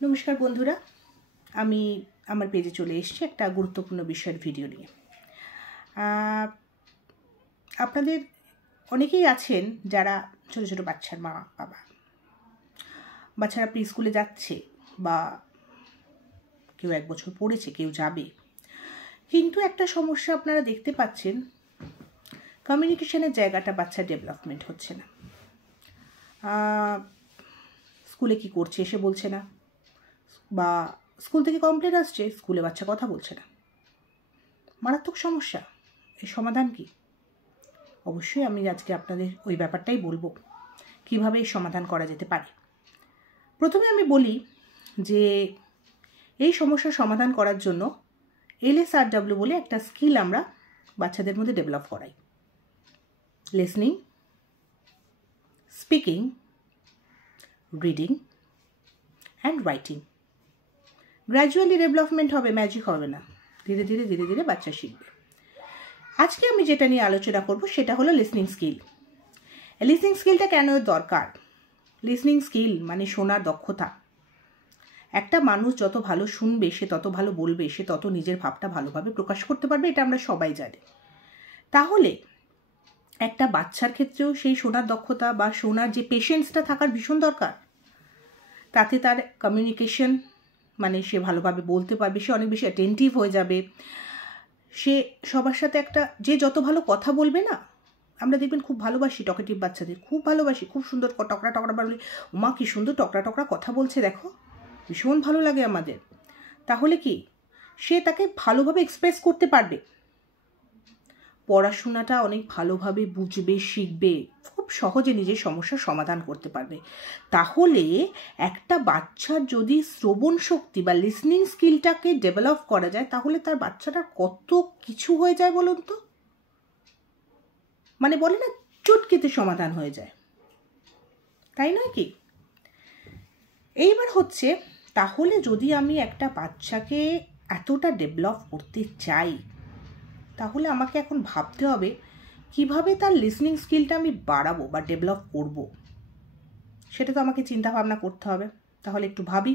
নমস্কার বন্ধুরা, আমি আমার পেজে চলে এসেছি একটা গুরুত্বপূর্ণ বিষয়ের ভিডিও নিয়ে। আপনাদের অনেকেই আছেন যারা ছোট ছোট বাচ্চার মা বাবা, বাচ্চারা প্রি স্কুলে যাচ্ছে বা কেউ 1 বছর পড়েছে, কেউ যাবে, কিন্তু একটা সমস্যা আপনারা দেখতে পাচ্ছেন, কমিউনিকেশনের জায়গাটা বাচ্চার ডেভেলপমেন্ট হচ্ছে না। স্কুলে কি করছে এসে বলছে না, বা স্কুল থেকে কমপ্লেন আসছে, স্কুলে বাচ্চা কথা বলছে না। মারাত্মক সমস্যা। এর সমাধান কি? অবশ্যই আমি আজকে আপনাদের ওই ব্যাপারটাই বলবো, কিভাবে এই সমাধান করা যেতে পারে। প্রথমে আমি বলি যে এই সমস্যার সমাধান করার জন্য LSRW বলে একটা স্কিল আমরা বাচ্চাদের মধ্যে ডেভেলপ করাই। Listening, speaking, reading and writing. Gradually development হবে, ম্যাজিক হবে না। ধীরে ধীরে ধীরে ধীরে বাচ্চা শিখবে। আজকে আমি যেটা নিয়ে আলোচনা করব সেটা হলো লিসনিং স্কিল। লিসনিং স্কিলটা কেন দরকার? লিসনিং স্কিল মানে শোনার দক্ষতা। একটা মানুষ যত ভালো শুনবে, সে তত ভালো বলবে, সে তত নিজের ভাবটা ভালোভাবে প্রকাশ করতে পারবে, এটা আমরা সবাই জানি। তাহলে একটা বাচ্চার ক্ষেত্রেও সেই শোনার দক্ষতা বা শোনার যে পেশেন্সটা থাকার ভীষণ দরকার। তাতে তার কমিউনিকেশন মানে সে ভালোভাবে বলতে পারবে, সে অনেক বেশি অ্যাটেন্টিভ হয়ে যাবে। সে সবার সাথে যে যত ভালো কথা বলবে না, আমরা দেখবেন খুব ভালোবাসি টকেটিভ বাচ্চাদের, খুব ভালোবাসি, খুব সুন্দর টকরা টকরা বলে, মা কি সুন্দর টকরা টকরা কথা বলছে দেখো, ভীষণ ভালো লাগে আমাদের। তাহলে কি সে তাকে ভালোভাবে এক্সপ্রেস করতে পারবে, পড়াশোনাটা অনেক ভালোভাবে বুঝবে, শিখবে, খুব সহজে নিজের সমস্যার সমাধান করতে পারবে। তাহলে একটা বাচ্চার যদি শ্রবণ শক্তি বা লিসনিং স্কিলটাকে ডেভেলপ করা যায়, তাহলে তার বাচ্চাটার কত কিছু হয়ে যায় বলুন তো। মানে বলে না, চুটকিতে সমাধান হয়ে যায়, তাই নয় কি? এইবার হচ্ছে, তাহলে যদি আমি একটা বাচ্চাকে এতটা ডেভেলপ করতে চাই, তাহলে আমাকে এখন ভাবতে হবে কিভাবে তার লিসনিং স্কিলটা আমি বাড়াবো বা ডেভেলপ করব। সেটা তো আমাকে চিন্তা ভাবনা করতে হবে। তাহলে একটু ভাবি,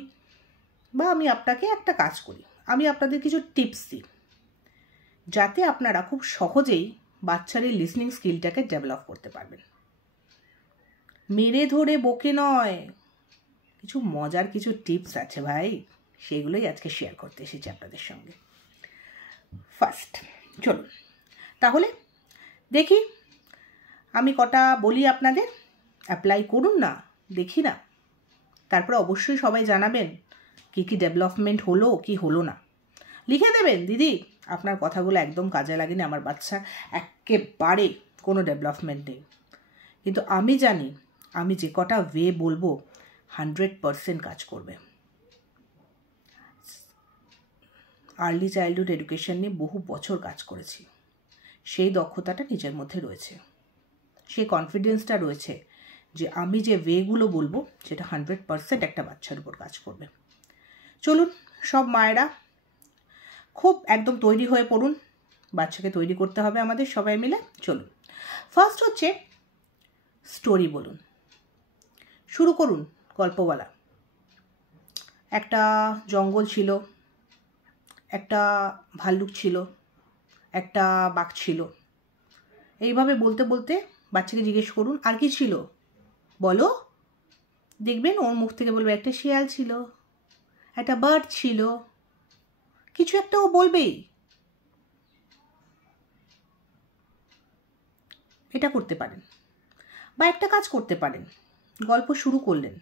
বা আমি আপনাকে একটা কাজ করি, আমি আপনাদের কিছু টিপস দিই, যাতে আপনারা খুব সহজেই বাচ্চার এই লিসনিং স্কিলটাকে ডেভেলপ করতে পারবেন। মেরে ধরে বকে নয়, কিছু মজার কিছু টিপস আছে ভাই, সেগুলোই আজকে শেয়ার করতে এসেছি আপনাদের সঙ্গে। ফার্স্ট চলুন তাহলে দেখি, আমি কটা বলি আপনাদের, অ্যাপ্লাই করুন না, দেখি না, তারপরে অবশ্যই সবাই জানাবেন কি কি ডেভেলপমেন্ট হলো কি হলো না। লিখে দেবেন, দিদি আপনার কথাগুলো একদম কাজে লাগেনি, আমার বাচ্চা একেবারে কোনো ডেভেলপমেন্ট নেই। কিন্তু আমি জানি আমি যে কটা ওয়ে বলবো 100% কাজ করবে। আর্লি চাইল্ডহুড এডুকেশন নিয়ে বহু বছর কাজ করেছি, সেই দক্ষতাটা নিজের মধ্যে রয়েছে, সেই কনফিডেন্সটা রয়েছে যে আমি যে ওয়েগুলো বলবো সেটা 100% একটা বাচ্চার উপর কাজ করবে। চলুন সব মায়েরা খুব একদম তৈরি হয়ে পড়ুন, বাচ্চাকে তৈরি করতে হবে আমাদের সবাই মিলে। চলুন, ফার্স্ট হচ্ছে স্টোরি বলুন, শুরু করুন গল্প বলা। একটা জঙ্গল ছিল, একটা ভাল্লুক ছিল, একটা বাঘ ছিল, এইভাবে বলতে বলতে বাচ্চাকে জিজ্ঞেস করুন আর কি ছিল বলো, দেখবেন ওর মুখ থেকে বলবে একটা শিয়াল ছিল, একটা বার্ড ছিল, কিছু একটা ও বলবেই। এটা করতে পারেন, বা একটা কাজ করতে পারেন, গল্প শুরু করলেন,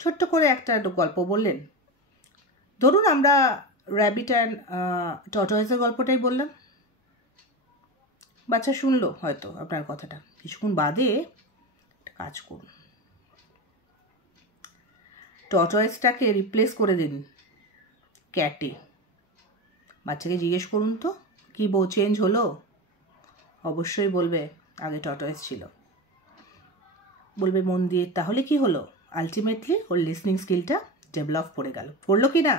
ছোট্ট করে একটা গল্প বললেন। ধরুন আমরা র্যাবিট অ্যান্ড টর্টয়েসের গল্পটাই বললাম, বাচ্চা শুনলো হয়তো আপনার কথাটা, কিছুক্ষণ বাদে একটা কাজ করুন, টর্টয়েসটাকে রিপ্লেস করে দিন ক্যাটে। বাচ্চাকে জিজ্ঞেস করুন তো কি বউ চেঞ্জ হলো, অবশ্যই বলবে আগে টর্টয়েস ছিল। বলবে মন দিয়ে, তাহলে কি হলো, আলটিমেটলি ওর লিসনিং স্কিলটা ডেভেলপ করে গেল। করলো কি না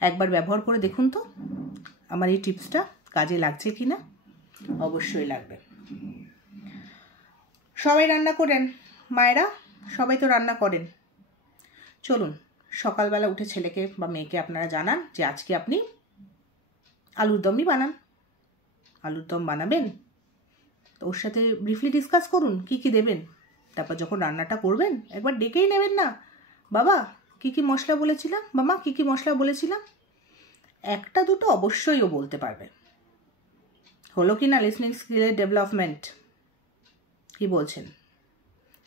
একবার ব্যবহার করে দেখুন তো আমার এই টিপসটা কাজে লাগছে কি না। অবশ্যই লাগবে। সবাই রান্না করেন, মায়েরা সবাই তো রান্না করেন। চলুন সকালবেলা উঠে ছেলেকে বা মেয়েকে আপনারা জানান যে আজকে আপনি আলুর দমই বানান, আলুর দম বানাবেন, তো ওর সাথে ব্রিফলি ডিসকাস করুন কী কী দেবেন। তারপর যখন রান্নাটা করবেন একবার ডেকেই নেবেন না, বাবা কী কী মশলা বলেছিলাম, মামা কী কী মশলা বলেছিলাম, একটা দুটো অবশ্যই ও বলতে পারবে। হলো কি না লিসনিং স্কিলের ডেভেলপমেন্ট? কি বলছেন?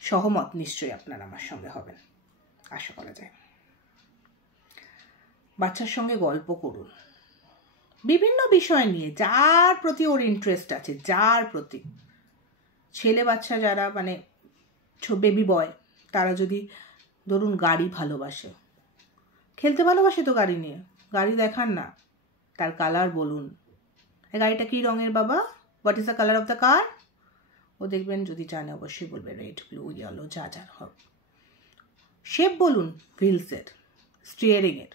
সহমত নিশ্চয়ই আপনারা আমার সঙ্গে হবেন, আশা করা যায়। বাচ্চার সঙ্গে গল্প করুন বিভিন্ন বিষয় নিয়ে, যার প্রতি ওর ইন্টারেস্ট আছে, যার প্রতি। ছেলে বাচ্চা যারা মানে বেবি বয়, তারা যদি ধরুন গাড়ি ভালোবাসে, খেলতে ভালোবাসে তো গাড়ি নিয়ে, গাড়ি দেখান না, তার কালার বলুন, এই গাড়িটা কী রঙের বাবা, what is the colour of the car. ও দেখবেন যদি জানে অবশ্যই বলবে রেড, ব্লু, ইয়েলো, যা যা হোক। শেপ বলুন হুইলসের, স্টিয়ারিংয়ের।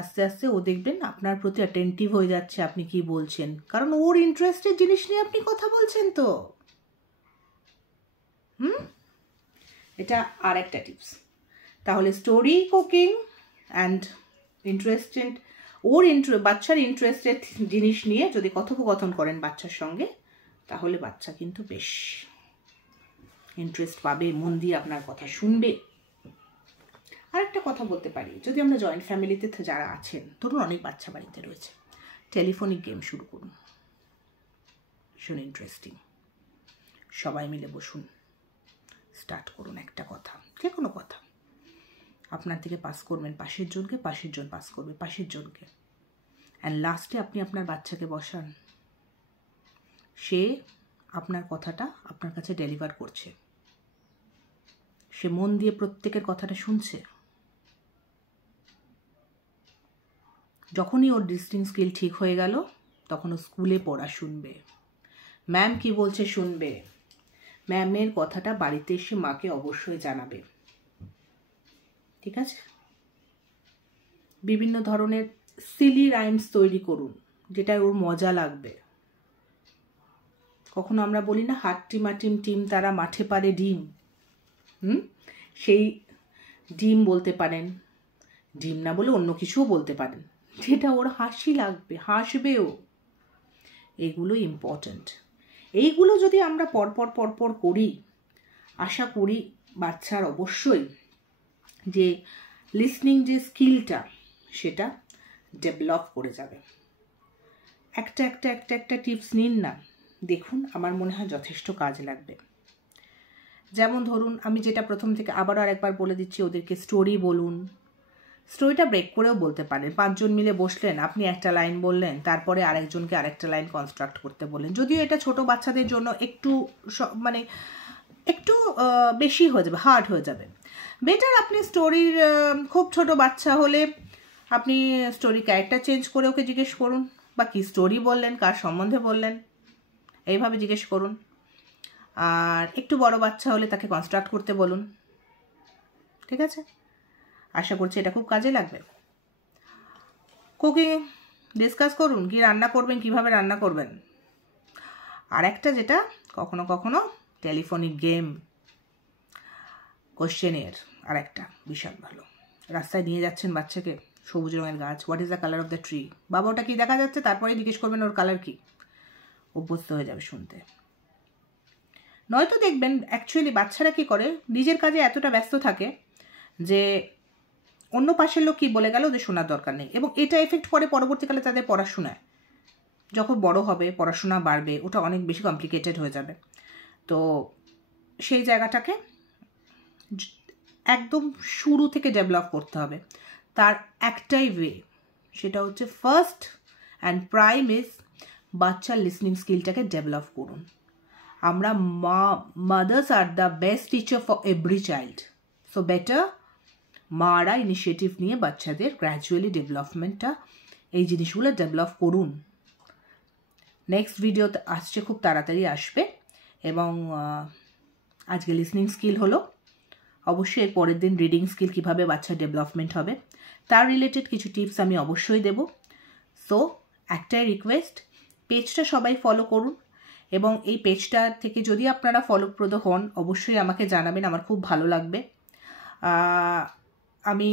আস্তে আস্তে ও দেখবেন আপনার প্রতি অ্যাটেন্টিভ হয়ে যাচ্ছে আপনি কি বলছেন, কারণ ওর ইন্টারেস্টের জিনিস নিয়ে আপনি কথা বলছেন তো। এটা আর একটা টিপস। তাহলে স্টোরি, কুকিং অ্যান্ড ইন্টারেস্টেড, বাচ্চার ইন্টারেস্টেড জিনিস নিয়ে যদি কথোপকথন করেন বাচ্চার সঙ্গে, তাহলে বাচ্চা কিন্তু বেশ ইন্টারেস্ট পাবে, মন দিয়ে আপনার কথা শুনবে। আর একটা কথা বলতে পারি, যদি আমরা জয়েন্ট ফ্যামিলিতে যারা আছেন, ধরুন অনেক বাচ্চা বাড়িতে রয়েছে, টেলিফোনিক গেম শুরু করুন, ভীষণ ইন্টারেস্টিং। সবাই মিলে বসুন, স্টার্ট করুন একটা কথা, যে কোনো কথা। আপনার থেকে পাস করবেন পাশের জনকে, পাশের জন পাস করবে পাশের জনকে, অ্যান্ড লাস্টে আপনি আপনার বাচ্চাকে বসান, সে আপনার কথাটা আপনার কাছে ডেলিভার করছে, সে মন দিয়ে প্রত্যেকের কথাটা শুনছে। যখনই ওর লিসনিং স্কিল ঠিক হয়ে গেল, তখন ও স্কুলে পড়া শুনবে, ম্যাম কি বলছে শুনবে, ম্যামের কথাটা বাড়িতে এসে মাকে অবশ্যই জানাবে। ঠিক আছে? বিভিন্ন ধরনের সিলি রাইমস তৈরি করুন, যেটা ওর মজা লাগবে। কখনো আমরা বলি না হাট টিমাটিম টিম তারা মাঠে পারে ডিম, সেই ডিম বলতে পারেন, ডিম না বলে অন্য কিছুও বলতে পারেন, যেটা ওর হাসি লাগবে, হাসবেও। এগুলো ইম্পর্ট্যান্ট। এইগুলো যদি আমরা পরপর করি, আশা করি বাচ্চার অবশ্যই যে লিসনিং যে স্কিলটা, সেটা ডেভেলপ করে যাবে। একটা টিপস নিন না, দেখুন আমার মনে হয় যথেষ্ট কাজ লাগবে। যেমন ধরুন আমি যেটা প্রথম থেকে আবারও আরেকবার বলে দিচ্ছি, ওদেরকে স্টোরি বলুন। স্টোরিটা ব্রেক করেও বলতে পারেন, 5 জন মিলে বসলেন, আপনি একটা লাইন বললেন, তারপরে আরেকজনকে আরেকটা লাইন কনস্ট্রাক্ট করতে বললেন। যদিও এটা ছোট বাচ্চাদের জন্য একটু মানে একটু বেশি হয়ে যাবে, হার্ড হয়ে যাবে। বেটার আপনি স্টোরির খুব ছোট বাচ্চা হলে আপনি স্টোরি ক্যারেক্টার চেঞ্জ করে ওকে জিজ্ঞেস করুন, বা কী স্টোরি বললেন, কার সম্বন্ধে বললেন, এইভাবে জিজ্ঞেস করুন। আর একটু বড় বাচ্চা হলে তাকে কনস্ট্রাক্ট করতে বলুন। ঠিক আছে? আশা করছি এটা খুব কাজে লাগবে। কুকিং ডিসকাস করুন, কি রান্না করবেন, কিভাবে রান্না করবেন। আর একটা যেটা কখনো কখনো টেলিফোনিক গেম, কোশ্চেনের আর একটা বিশাল ভালো। রাস্তায় নিয়ে যাচ্ছেন বাচ্চাকে, সবুজ রঙের গাছ, what is the colour of the tree, বাবা ওটা কি দেখা যাচ্ছে, তারপরে জিজ্ঞেস করবেন ওর কালার কি, অভ্যস্ত হয়ে যাবে শুনতে। নয়তো দেখবেন অ্যাকচুয়ালি বাচ্চারা কী করে, নিজের কাজে এতটা ব্যস্ত থাকে যে অন্য পাশের লোক কী বলে গেল ওদের শোনার দরকার নেই, এবং এটা এফেক্ট করে পরবর্তীকালে তাদের পড়াশোনায়। যখন বড় হবে, পড়াশোনা বাড়বে, ওটা অনেক বেশি কমপ্লিকেটেড হয়ে যাবে। তো সেই জায়গাটাকে একদম শুরু থেকে ডেভেলপ করতে হবে। তার একটাই ওয়ে, সেটা হচ্ছে ফার্স্ট অ্যান্ড প্রাইম ইজ বাচ্চার লিসনিং স্কিলটাকে ডেভেলপ করুন। আমরা mother's are the best teacher for every child, so better মারা ইনিশিয়েটিভ নিয়ে বাচ্চাদের গ্র্যাজুয়ালি ডেভেলপমেন্টটা, এই জিনিসগুলো ডেভেলপ করুন। নেক্সট ভিডিও আসছে, খুব তাড়াতাড়ি আসবে। এবং আজকে লিসনিং স্কিল হলো, অবশ্যই এর পরের দিন রিডিং স্কিল কীভাবে বাচ্চার ডেভেলপমেন্ট হবে তার রিলেটেড কিছু টিপস আমি অবশ্যই দেব। সো একটাই রিকোয়েস্ট, পেজটা সবাই ফলো করুন, এবং এই পেজটা থেকে যদি আপনারা ফলপ্রদ হন অবশ্যই আমাকে জানাবেন, আমার খুব ভালো লাগবে। আমি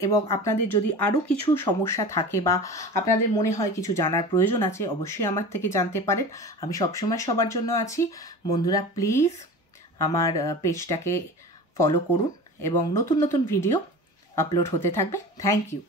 এবং আপনাদের যদি আরও কিছু সমস্যা থাকে বা আপনাদের মনে হয় কিছু জানার প্রয়োজন আছে, অবশ্যই আমার থেকে জানতে পারেন। আমি সবসময় সবার জন্য আছি। বন্ধুরা প্লিজ আমার পেজটাকে ফলো করুন এবং নতুন নতুন ভিডিও আপলোড হতে থাকবে। Thank you.